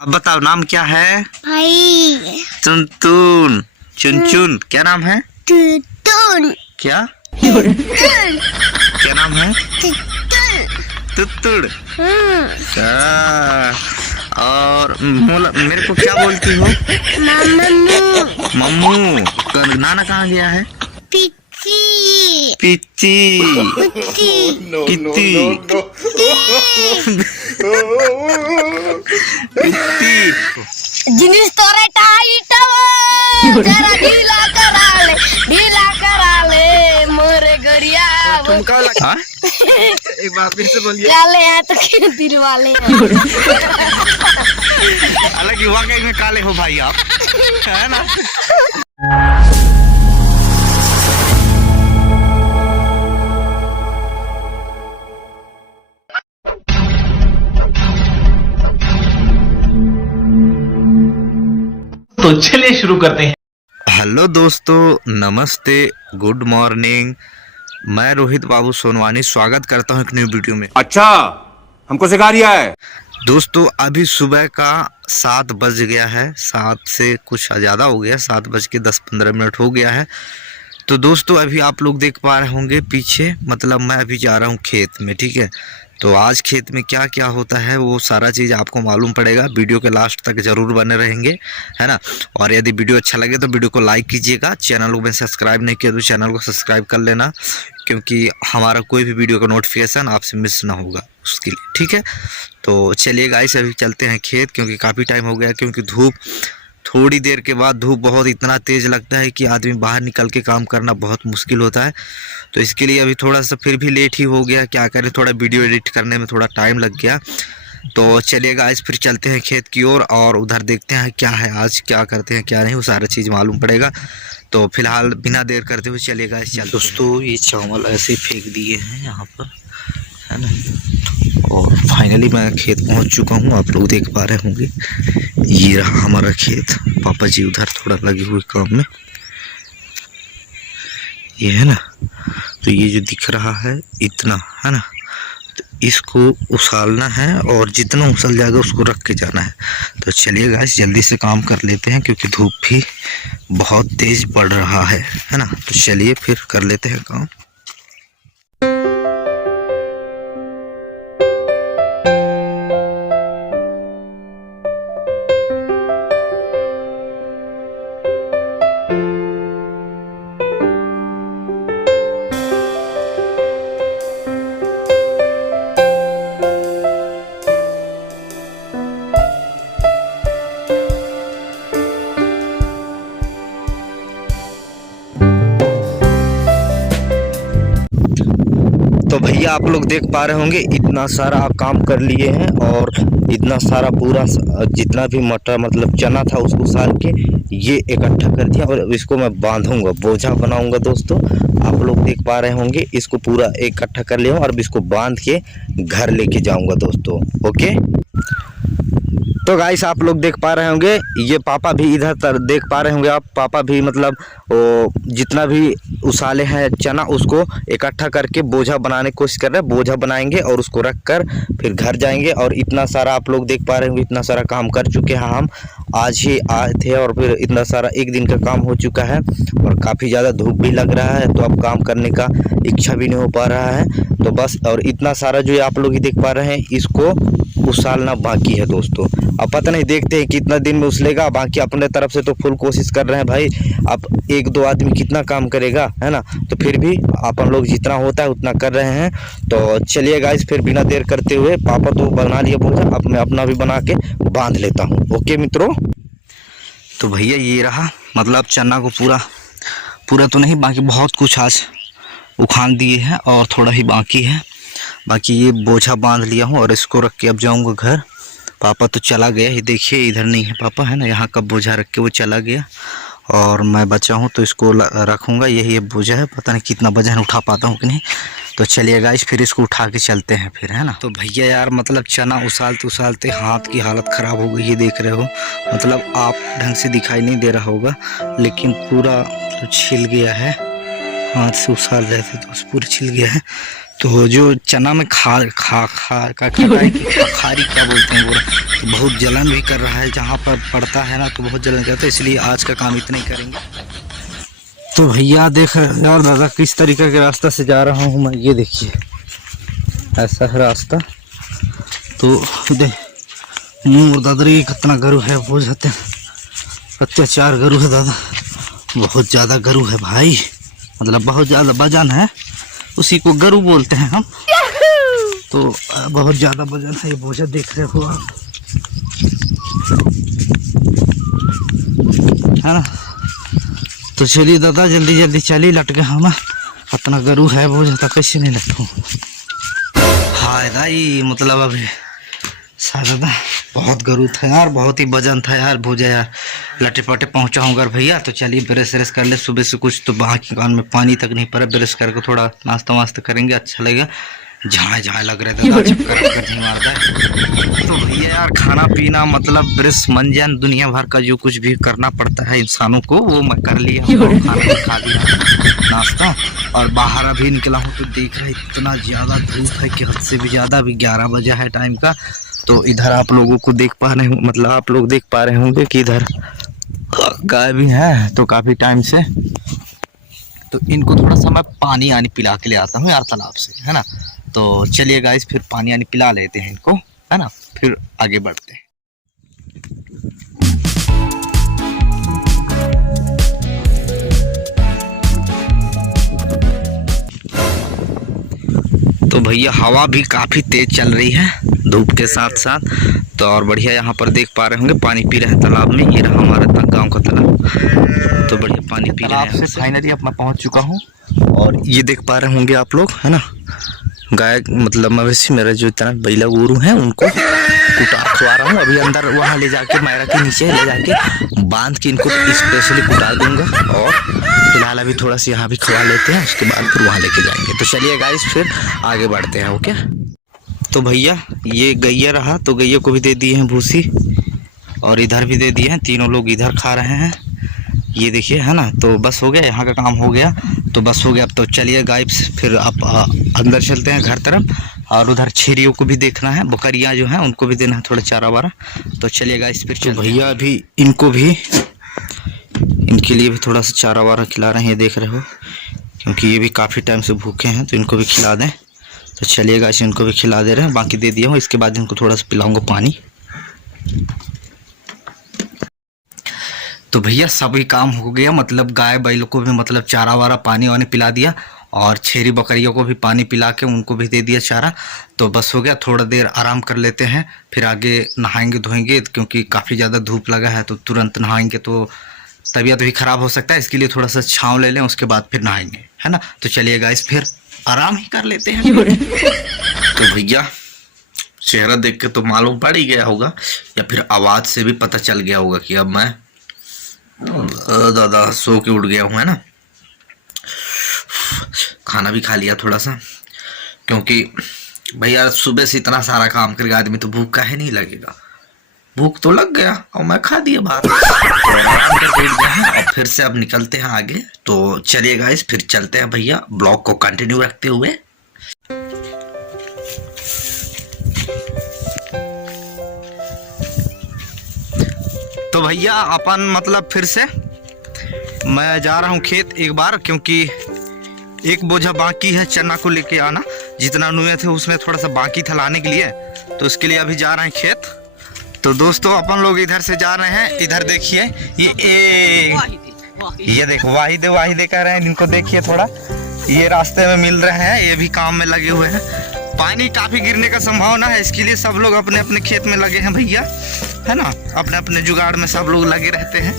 अब बताओ नाम क्या है? भाई टुनटुन। चुनचुन क्या नाम है? टुटुन क्या टुटुन क्या नाम है? टुटुन तुत्तुड़। और मेरे को क्या बोलती हो? मम्मू मम्मू। नाना कहाँ गया है? पिच्ची पिच्ची। पिच्ची कित्ती। पित्ती। जिनिस तोरे टाइट जरा ढीला करा ले मोरे गरिया तुमका लगा? एक बार फिर से बोलिए। काले हैं तो क्यों दिल वाले हैं। हालांकि वाकई में काले हो भाई आप, है ना? तो चलिए शुरू करते हैं। हेलो दोस्तों, नमस्ते, गुड मॉर्निंग। मैं रोहित बाबू सोनवानी स्वागत करता हूं एक नई वीडियो में। अच्छा, हमको सिखा रिया है। दोस्तों अभी सुबह का 7 बज गया है, 7 से कुछ ज़्यादा हो गया, 7:10-15 हो गया है। तो दोस्तों अभी आप लोग देख पा रहे होंगे पीछे, मतलब मैं अभी जा रहा हूँ खेत में, ठीक है। तो आज खेत में क्या क्या होता है वो सारा चीज़ आपको मालूम पड़ेगा। वीडियो के लास्ट तक ज़रूर बने रहेंगे, है ना। और यदि वीडियो अच्छा लगे तो वीडियो को लाइक कीजिएगा। चैनल को में सब्सक्राइब नहीं किया तो चैनल को सब्सक्राइब कर लेना, क्योंकि हमारा कोई भी वीडियो का नोटिफिकेशन आपसे मिस ना होगा उसके लिए, ठीक है। तो चलिए गाइस अभी चलते हैं खेत, क्योंकि काफ़ी टाइम हो गया, क्योंकि धूप थोड़ी देर के बाद धूप बहुत इतना तेज़ लगता है कि आदमी बाहर निकल के काम करना बहुत मुश्किल होता है। तो इसके लिए अभी थोड़ा सा फिर भी लेट ही हो गया, क्या करें, थोड़ा वीडियो एडिट करने में थोड़ा टाइम लग गया। तो चलिए गाइस फिर चलते हैं खेत की ओर और उधर देखते हैं क्या है, आज क्या करते हैं क्या नहीं, वो सारा चीज़ मालूम पड़ेगा। तो फिलहाल बिना देर करते हुए चलिए गाइस चलते। दोस्तों ये चावल ऐसे फेंक दिए हैं यहाँ पर, है ना। और फाइनली मैं खेत पहुंच चुका हूं, आप लोग देख पा रहे होंगे। ये रहा हमारा खेत, पापा जी उधर थोड़ा लगे हुए काम में, ये है ना। तो ये जो दिख रहा है इतना, है ना, तो इसको उछालना है और जितना उछल जाएगा उसको रख के जाना है। तो चलिए गाइस जल्दी से काम कर लेते हैं, क्योंकि धूप भी बहुत तेज़ पड़ रहा है ना। तो चलिए फिर कर लेते हैं काम। तो भैया आप लोग देख पा रहे होंगे इतना सारा आप काम कर लिए हैं, और इतना सारा पूरा जितना भी मटर मतलब चना था उसको साल के ये इकट्ठा कर दिया, और इसको मैं बांधूंगा, बोझा बनाऊंगा। दोस्तों आप लोग देख पा रहे होंगे इसको पूरा इकट्ठा कर लिया और इसको बांध के घर लेके जाऊंगा दोस्तों, ओके। तो गाइस आप लोग देख पा रहे होंगे, ये पापा भी इधर देख पा रहे होंगे आप, पापा भी मतलब वो जितना भी उसाले हैं चना उसको इकट्ठा करके बोझा बनाने की कोशिश कर रहे हैं। बोझा बनाएंगे और उसको रख कर फिर घर जाएंगे। और इतना सारा आप लोग देख पा रहे होंगे, इतना सारा काम कर चुके हैं हम, आज ही आए थे और फिर इतना सारा एक दिन का काम हो चुका है। और काफ़ी ज़्यादा धूप भी लग रहा है, तो अब काम करने का इच्छा भी नहीं हो पा रहा है। तो बस, और इतना सारा जो आप लोग ही देख पा रहे हैं इसको उछालना बाकी है दोस्तों। अब पता नहीं, देखते हैं कितना दिन में उछलेगा। बाकी अपने तरफ से तो फुल कोशिश कर रहे हैं भाई। अब एक दो आदमी कितना काम करेगा, है ना। तो फिर भी अपन लोग जितना होता है उतना कर रहे हैं। तो चलिए गाइस फिर बिना देर करते हुए, पापा तो बना लिए बोझा, अब मैं अपना भी बना के बांध लेता हूँ, ओके मित्रों। तो भैया ये रहा, मतलब चना को पूरा तो नहीं, बाकी बहुत कुछ आज उखाड़ दिए हैं और थोड़ा ही बाकी है। बाकी ये बोझा बांध लिया हूँ और इसको रख के अब जाऊँगा घर। पापा तो चला गया, ये देखिए इधर नहीं है पापा, है ना। यहाँ का बोझा रख के वो चला गया और मैं बचा हूँ, तो इसको रखूँगा। यही बोझा है, पता नहीं कितना वजन उठा पाता हूँ कि नहीं। तो चलिए गाइस फिर इसको उठा के चलते हैं फिर, है ना। तो भैया यार मतलब चना उछालते उछालते हाथ की हालत ख़राब हो गई, ये देख रहे हो। मतलब आप ढंग से दिखाई नहीं दे रहा होगा, लेकिन पूरा तो छिल गया है, हाथ से उछाल रहे थे तो पूरा छिल गया है। तो तो जो चना में खारी क्या बोलते हैं वो, तो बहुत जलन भी कर रहा है, जहाँ पर पड़ता है ना तो बहुत जलन करता है, इसलिए आज का काम इतना ही करेंगे। तो भैया देख रहे यार दादा किस तरीके के रास्ता से जा रहा हूँ मैं, ये देखिए ऐसा है रास्ता। तो मोर दादरी कितना गरु है वो जाते अत्याचार गरु है दादा, बहुत ज़्यादा गरु है भाई, मतलब बहुत ज़्यादा वजन है, उसी को गरु बोलते हैं हम। तो बहुत ज़्यादा वजन है, ये बोझा देख रहे हो आप, है ना। तो चलिए दादा जल्दी जल्दी चलिए, लट गए हम, अपना गरु है बोझा था कैसे नहीं लटूँ। हाय दाई मतलब अभी दादा बहुत गरु था यार, बहुत ही वजन था यार बोझा यार, लटे पटे पहुँचा हूँ घर भैया। तो चलिए ब्रश व्रश कर ले, सुबह से कुछ तो बाकी कान में पानी तक नहीं पड़ा, ब्रश करके थोड़ा नाश्ता वास्ता करेंगे, अच्छा लगेगा। झाए लग रहे थे, चक्कर नहीं मारता है। तो भैया यार खाना पीना मतलब ब्रश मंजन दुनिया भर का जो कुछ भी करना पड़ता है इंसानों को वो मैं कर लिया, खाना भी खा लिया नाश्ता, और बाहर अभी निकला हूँ तो देख रहा इतना ज़्यादा धूप है कि हद से भी ज़्यादा, अभी 11 बजा है टाइम का। तो इधर आप लोगों को देख पा रहे हो, मतलब आप लोग देख पा रहे होंगे कि इधर गाय भी है तो काफ़ी टाइम से। तो इनको थोड़ा सा मैं पानी आनी पिला के ले आता हूँ यार तालाब से, है ना। तो चलिए गाइस फिर पानी आनी पिला लेते हैं इनको, है ना, फिर आगे बढ़ते हैं। तो भैया हवा भी काफ़ी तेज चल रही है धूप के साथ साथ, तो और बढ़िया यहाँ पर देख पा रहे होंगे पानी पी रहे हैं तालाब में, ये रहा हमारा गांव का तालाब। तो बढ़िया पानी पी रहे हैं। फाइनली अब मैं पहुँच चुका हूँ, और ये देख पा रहे होंगे आप लोग, है ना, गाय मतलब मवेशी मेरा जो इतना बैला गोरू है उनको कुटार खवा रहा हूँ अभी, अंदर वहाँ ले जाके मायरा के नीचे ले जाके बांध के इनको स्पेशली कुटार दूंगा, और फिलहाल अभी थोड़ा सा यहाँ भी खवा लेते हैं, उसके बाद फिर वहाँ लेके जाएंगे। तो चलिए गाइस फिर आगे बढ़ते हैं। ओके तो भैया ये गैया रहा, तो गैया को भी दे दिए हैं भूसी, और इधर भी दे दिए हैं, तीनों लोग इधर खा रहे हैं, ये देखिए, है ना। तो बस हो गया, यहाँ का काम हो गया, तो बस हो गया। अब तो चलिए गाइस फिर आप अंदर चलते हैं घर तरफ, और उधर छेरियों को भी देखना है, बकरियाँ जो हैं उनको भी देना है थोड़ा चारा वारा। तो चलिए गाइस फिर चलते हैं। भैया अभी इनको भी, इनके लिए भी थोड़ा सा चारा वारा खिला रहे हैं, ये देख रहे हो, क्योंकि ये भी काफ़ी टाइम से भूखे हैं, तो इनको भी खिला दें। तो चलिए गाइस इनको भी खिला दे रहे हैं, बाकी दे दिया हूँ, इसके बाद इनको थोड़ा सा पिलाऊंगा पानी। तो भैया सभी काम हो गया, मतलब गाय बैलों को भी मतलब चारा वारा पानी वानी पिला दिया, और छेरी बकरियों को भी पानी पिला के उनको भी दे दिया चारा। तो बस हो गया, थोड़ा देर आराम कर लेते हैं, फिर आगे नहाएंगे धोएंगे, क्योंकि काफ़ी ज़्यादा धूप लगा है, तो तुरंत नहाएंगे तो तबीयत भी ख़राब हो सकता है, इसके लिए थोड़ा सा छाँव ले लें, उसके बाद फिर नहाएंगे, है ना। तो चलिए गाइस फिर आराम ही कर लेते हैं। तो भैया चेहरा देख के तो मालूम पड़ ही गया होगा, या फिर आवाज़ से भी पता चल गया होगा कि अब मैं दादा सो के उठ गया हूँ, है ना। खाना भी खा लिया थोड़ा सा, क्योंकि भैया सुबह से इतना सारा काम करेगा आदमी तो भूख काहे नहीं लगेगा, भूख तो लग गया, और मैं खा दिया बाहर और फिर से अब निकलते हैं आगे। तो चलिए गाइस फिर चलते हैं भैया, ब्लॉग को कंटिन्यू रखते हुए। तो भैया अपन मतलब फिर से मैं जा रहा हूँ खेत एक बार, क्योंकि एक बोझा बाकी है चना को लेके आना, जितना नुए थे उसमें थोड़ा सा बाकी था लाने के लिए, तो उसके लिए अभी जा रहे हैं खेत। तो दोस्तों अपन लोग इधर से जा रहे हैं, इधर देखिए ये देखो वाहिदे कह रहे हैं इनको, देखिए थोड़ा ये रास्ते में मिल रहे हैं, ये भी काम में लगे हुए हैं। पानी काफ़ी गिरने का संभावना है, इसके लिए सब लोग अपने अपने खेत में लगे हैं भैया, है ना, अपने अपने जुगाड़ में सब लोग लगे रहते हैं,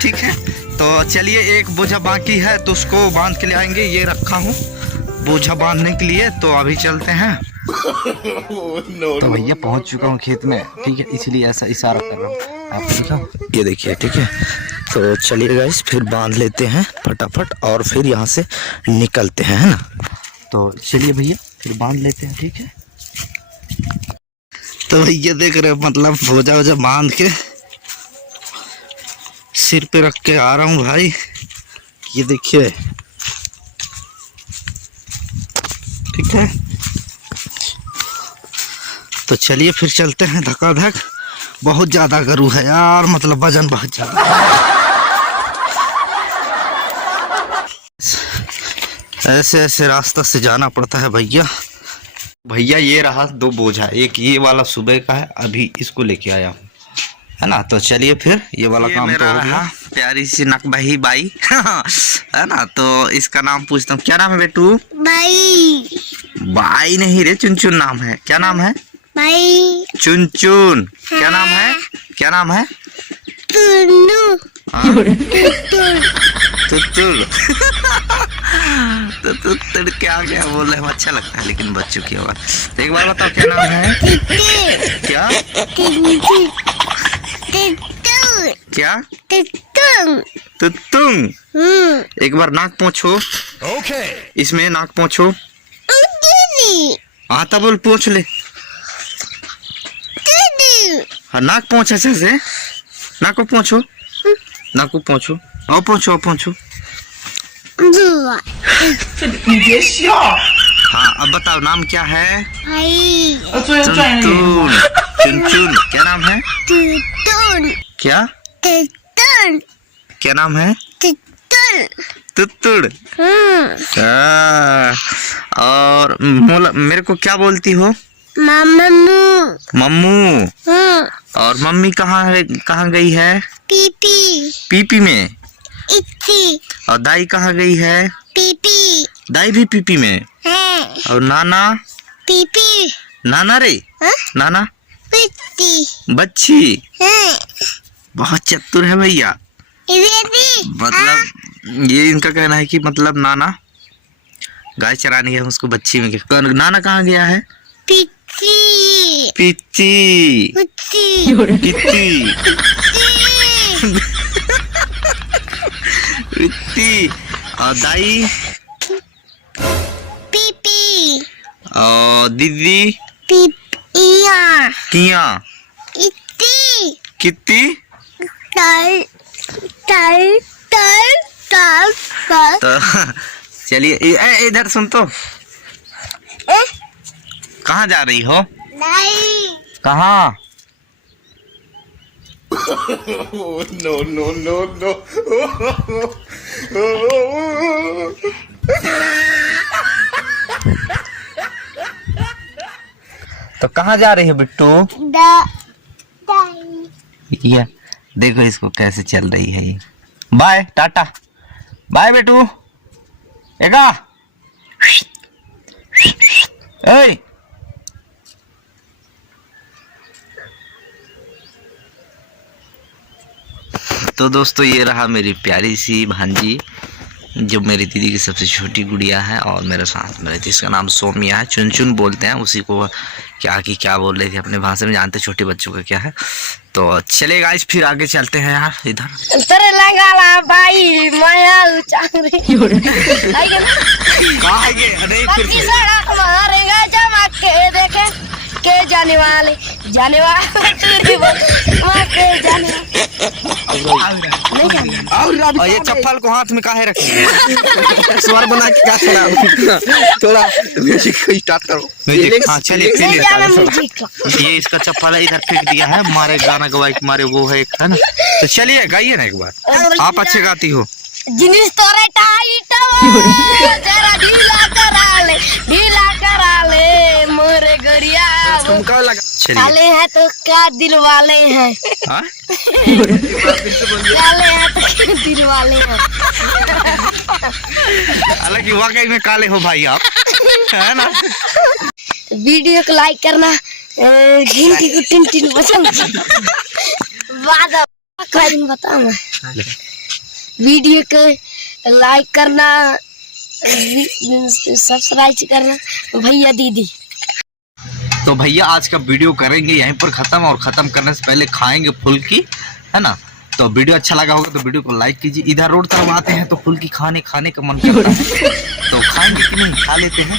ठीक है। तो चलिए एक बोझा बाकी है तो उसको बांध के ले आएंगे, ये रखा हूँ बोझा बांधने के लिए, तो अभी चलते हैं। तो भैया पहुँच चुका हूँ खेत में, ठीक है, इसलिए ऐसा इशारा कर रहा हूँ, आप देखो ये देखिए, ठीक है। तो चलिए गाइस फिर बांध लेते हैं फटाफट, और फिर यहाँ से निकलते हैं, है ना। तो चलिए भैया फिर बांध लेते हैं, ठीक है। तो भैया देख रहे हो मतलब बोझा वोझा बांध के सिर पे रख के आ रहा हूँ भाई, ये देखिए, ठीक है। तो चलिए फिर चलते हैं धक्का-धक। बहुत ज़्यादा गरू है यार, मतलब वजन बहुत ज़्यादा। ऐसे ऐसे रास्ता से जाना पड़ता है भैया। भैया ये रहा 2 बोझा, एक ये वाला सुबह का है, अभी इसको लेके आया हूँ, है ना। तो चलिए फिर ये वाला काम तो हो गया। प्यारी सी नकबही बाई है ना। तो इसका नाम पूछता हूँ, क्या नाम है बेटू? बाई। बाई नहीं रे, चुनचुन नाम है। क्या नाम है? बाई। चुनचुन। क्या नाम है? क्या नाम है? टुन्नू। तुतुल। तो तुतुल क्या क्या बोल रहे हैं, अच्छा लगता है लेकिन बच्चों की आवाज। तो एक बार बताओ क्या नाम है? क्या क्या? तुतुंग। एक बार नाक पोंछो। ओके। इसमें नाक पोंछो। आता बोल, पोंछ ले। हाँ नाक पोंछ अच्छे से, नाक को पोंछो, नाक को पोंछो, आओ पोंछो, आओ पोंछो। हाँ अब बताओ नाम क्या है? चुनचुन। चुनचुन। क्या नाम है? क्या क्या नाम है? तुतुड़। और मेरे को क्या बोलती हो? मम्मू। मम्मू। और मम्मी कहाँ है, कहाँ गई है? पीपी। पीपी में। इच्छी। और दाई कहाँ गई है? पीपी। दाई भी पीपी में है। और नाना? पीपी। नाना रे? नाना? पिच्ची। बच्ची। है। बहुत चतुर है भैया। मतलब ये इनका कहना है कि मतलब नाना गाय चराने गया, उसको बच्ची में नाना कहाँ गया है? पिच्ची। पिच्ची। पिच्ची। कित्ती। पित्ती। और दाई? पीपी। और दीदी? पीपिया। किया। इत्ती। कित्ती। टल टल टल टल टल। तो चलिए इधर सुन तो, कहाँ जा रही हो? नहीं। कहाँ? no, no, no, no. तो कहाँ जा रही है बिट्टू? ये देखो इसको कैसे चल रही है ये। बाय टाटा, बाय बेटू। एगा ए तो दोस्तों ये रहा मेरी प्यारी सी भांजी, जो मेरी दीदी की सबसे छोटी गुड़िया है और मेरे साथ में रहती है। इसका नाम सोमिया है, चुनचुन बोलते हैं उसी को। क्या बोल रही थी अपने भाषा में, जानते छोटे बच्चों का क्या है। तो चले गाइस फिर आगे चलते हैं यार। इधर तेरे लगाला भाई माया चांगरी कहाँ गए? अरे फिर से सड़क मारेगा जमा के देखे के जाने वाले तेरी मार के जाने नहीं जाने। और ये चप्पल को हाथ में काहे रखे? स्वर बना के क्या सुना? थोड़ा म्यूजिक को स्टार्ट करो। म्यूजिक हाँ चलिए नहीं जाना म्यूजिक का। ये इसका चप्पल है, इधर फेंक दिया है। मारे गाना गवाई मारे वो है एक, है ना। तो चलिए गाइए ना एक बार, आप अच्छे गाती हो। जिनिस तोरे टाइट जरा ढीला करा ले मोरे गरिया। काले हैं तो क्या दिल वाले हैं, हाँ? काले हैं तो क्या दिल वाले हैं। हालांकि वाकई में काले हो भाई आप, है ना। वीडियो को लाइक करना, घंटी को टिन टिन पसंद बताऊंगा। वीडियो को लाइक करना, सब्सक्राइब करना भैया दीदी। तो भैया आज का वीडियो करेंगे यहीं पर खत्म, और खत्म करने से पहले खाएंगे फुल्की, है ना। तो वीडियो अच्छा लगा होगा तो वीडियो को लाइक कीजिए। इधर रोड तरफ आते हैं तो फुल्की खाने का मन करता है, तो खाएंगे कि नहीं, खा लेते हैं।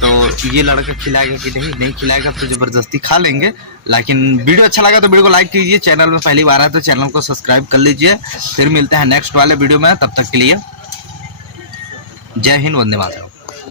तो ये लड़का खिलाएगा कि नहीं खिलाएगा तो जबरदस्ती खा लेंगे। लेकिन वीडियो अच्छा लगा तो वीडियो को लाइक कीजिए। चैनल में पहली बार आए तो चैनल को सब्सक्राइब कर लीजिए। फिर मिलते हैं नेक्स्ट वाले वीडियो में, तब तक के लिए जय हिंद, वंदे मातरम।